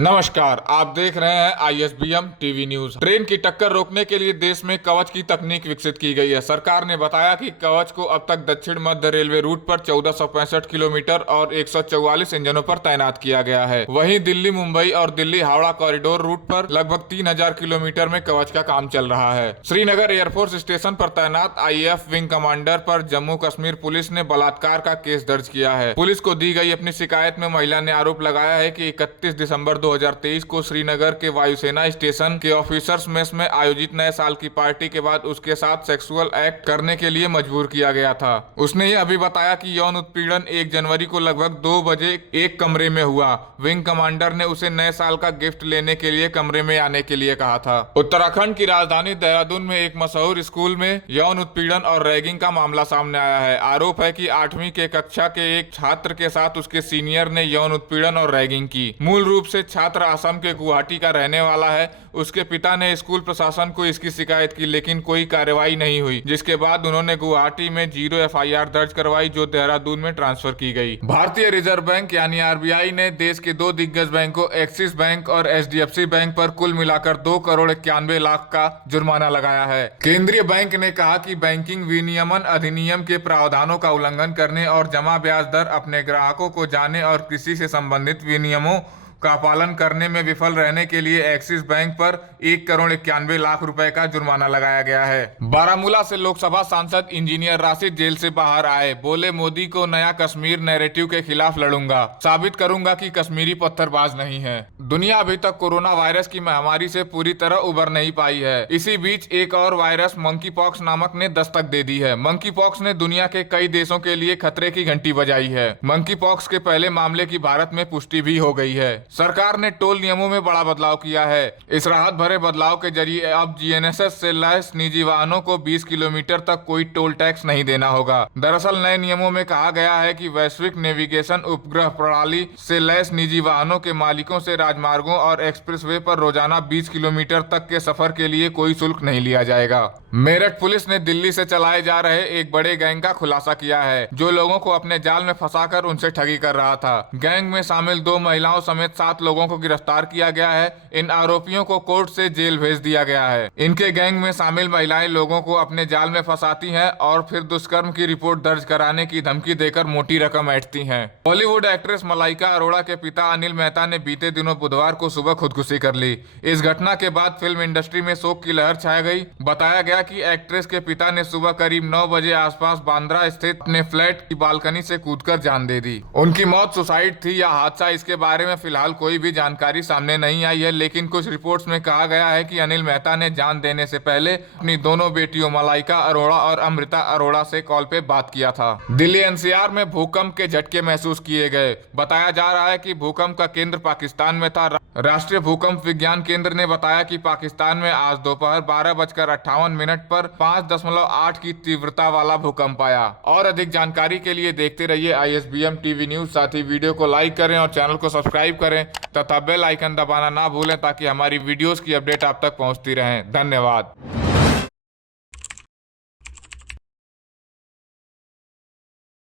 नमस्कार, आप देख रहे हैं ISBM टीवी न्यूज। ट्रेन की टक्कर रोकने के लिए देश में कवच की तकनीक विकसित की गई है। सरकार ने बताया कि कवच को अब तक दक्षिण मध्य रेलवे रूट पर 1465 किलोमीटर और 144 इंजनों पर तैनात किया गया है। वहीं दिल्ली मुंबई और दिल्ली हावड़ा कॉरिडोर रूट पर लगभग 3000 किलोमीटर में कवच का काम चल रहा है। श्रीनगर एयरफोर्स स्टेशन पर तैनात IAF विंग कमांडर पर जम्मू कश्मीर पुलिस ने बलात्कार का केस दर्ज किया है। पुलिस को दी गई अपनी शिकायत में महिला ने आरोप लगाया है कि 31 दिसंबर 2023 को श्रीनगर के वायुसेना स्टेशन के ऑफिसर्स मेस में आयोजित नए साल की पार्टी के बाद उसके साथ सेक्सुअल एक्ट करने के लिए मजबूर किया गया था। उसने यह भी बताया कि यौन उत्पीड़न 1 जनवरी को लगभग 2 बजे एक कमरे में हुआ। विंग कमांडर ने उसे नए साल का गिफ्ट लेने के लिए कमरे में आने के लिए कहा था। उत्तराखंड की राजधानी देहरादून में एक मशहूर स्कूल में यौन उत्पीड़न और रैगिंग का मामला सामने आया है। आरोप है कि 8वीं के कक्षा के एक छात्र के साथ उसके सीनियर ने यौन उत्पीड़न और रैगिंग की। मूल रूप से छात्र असम के गुवाहाटी का रहने वाला है। उसके पिता ने स्कूल प्रशासन को इसकी शिकायत की, लेकिन कोई कार्रवाई नहीं हुई, जिसके बाद उन्होंने गुवाहाटी में 0 FIR दर्ज करवाई, जो देहरादून में ट्रांसफर की गई। भारतीय रिजर्व बैंक यानी RBI ने देश के 2 दिग्गज बैंकों एक्सिस बैंक और HDFC बैंक पर कुल मिलाकर 2 करोड़ 91 लाख का जुर्माना लगाया है। केंद्रीय बैंक ने कहा कि बैंकिंग विनियमन अधिनियम के प्रावधानों का उल्लंघन करने और जमा ब्याज दर अपने ग्राहकों को जाने और कृषि से संबंधित विनियमों का पालन करने में विफल रहने के लिए एक्सिस बैंक पर 1 करोड़ 91 लाख रुपए का जुर्माना लगाया गया है। बारामूला से लोकसभा सांसद इंजीनियर राशिद जेल से बाहर आए। बोले, मोदी को नया कश्मीर नैरेटिव के खिलाफ लड़ूंगा, साबित करूंगा कि कश्मीरी पत्थरबाज नहीं है। दुनिया अभी तक कोरोना वायरस की महामारी से पूरी तरह उबर नहीं पाई है। इसी बीच एक और वायरस मंकी पॉक्स नामक ने दस्तक दे दी है। मंकी पॉक्स ने दुनिया के कई देशों के लिए खतरे की घंटी बजाई है। मंकी पॉक्स के पहले मामले की भारत में पुष्टि भी हो गई है। सरकार ने टोल नियमों में बड़ा बदलाव किया है। इस राहत भरे बदलाव के जरिए अब GNSS से लैस निजी वाहनों को 20 किलोमीटर तक कोई टोल टैक्स नहीं देना होगा। दरअसल नए नियमों में कहा गया है कि वैश्विक नेविगेशन उपग्रह प्रणाली से लैस निजी वाहनों के मालिकों से राजमार्गों और एक्सप्रेसवे पर रोजाना 20 किलोमीटर तक के सफर के लिए कोई शुल्क नहीं लिया जाएगा। मेरठ पुलिस ने दिल्ली से चलाए जा रहे एक बड़े गैंग का खुलासा किया है, जो लोगों को अपने जाल में फंसाकर उनसे ठगी कर रहा था। गैंग में शामिल 2 महिलाओं समेत 7 लोगों को गिरफ्तार किया गया है। इन आरोपियों को कोर्ट से जेल भेज दिया गया है। इनके गैंग में शामिल महिलाएं लोगों को अपने जाल में फंसाती हैं और फिर दुष्कर्म की रिपोर्ट दर्ज कराने की धमकी देकर मोटी रकम ऐंठती हैं। बॉलीवुड एक्ट्रेस मलाइका अरोड़ा के पिता अनिल मेहता ने बीते दिनों बुधवार को सुबह खुदकुशी कर ली। इस घटना के बाद फिल्म इंडस्ट्री में शोक की लहर छा गई। बताया गया कि एक्ट्रेस के पिता ने सुबह करीब 9 बजे आसपास बांद्रा स्थित अपने फ्लैट की बालकनी से कूदकर जान दे दी। उनकी मौत सुसाइड थी या हादसा, इसके बारे में फिलहाल कोई भी जानकारी सामने नहीं आई है, लेकिन कुछ रिपोर्ट्स में कहा गया है कि अनिल मेहता ने जान देने से पहले अपनी दोनों बेटियों मलाइका अरोड़ा और अमृता अरोड़ा से कॉल पे बात किया था। दिल्ली NCR में भूकंप के झटके महसूस किए गए। बताया जा रहा है कि भूकंप का केंद्र पाकिस्तान में था। राष्ट्रीय भूकंप विज्ञान केंद्र ने बताया कि पाकिस्तान में आज दोपहर 12:58 पर 5.8 की तीव्रता वाला भूकंप आया। और अधिक जानकारी के लिए देखते रहिए ISBM टीवी न्यूज। साथ ही वीडियो को लाइक करें और चैनल को सब्सक्राइब करें तथा बेल आइकन दबाना ना भूलें, ताकि हमारी वीडियोस की अपडेट आप तक पहुंचती रहे। धन्यवाद।